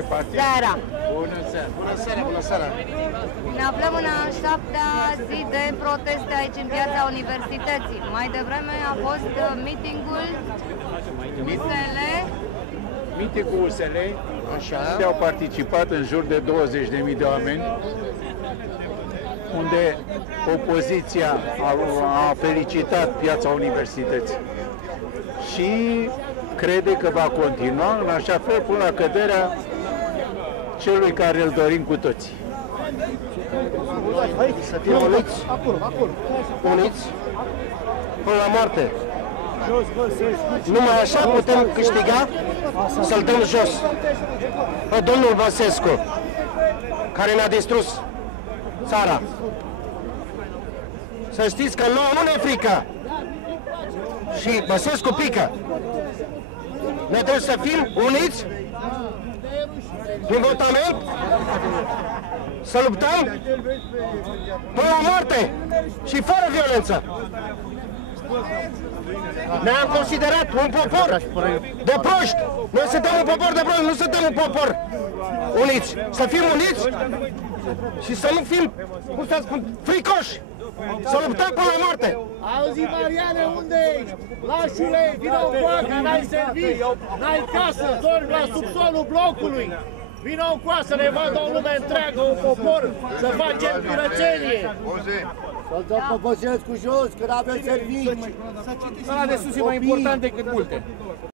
Ce partid? Seara. Bună seara! Bună seara, bună seara! Ne aflăm în a 7-a zi de proteste aici în piața Universității. Mai devreme a fost meetingul USL. Mitingul USL, Așa. unde au participat în jur de 20.000 de oameni, unde opoziția a felicitat piața Universității și crede că va continua în așa fel până la căderea celui care îl dorim cu toții. Să fim uniți, uniți până la moarte. Numai așa putem câștiga să-l dăm jos pe domnul Băsescu, care ne-a distrus țara. Să știți că nouă nu ne frică și Băsescu pică. Noi trebuie să fim uniți prin votament, să luptăm până la moarte și fără violență. Ne-am considerat un popor de proști. Noi suntem un popor de proști, nu suntem un popor uniți. Să fim uniți și să nu fim, cum să spun, fricoși. Să luptăm până la moarte. Auzi, Mariane, unde ești? Lașule, vină încoacă, n-ai servici, n-ai casă, dormi la subsolul blocului. Vină încoacă, ne vadă o lume întreagă, un popor, să facem curățenie. Să-l dăm pe Băsescu jos, că n-avem servici. Ăla de sus e mai important decât multe.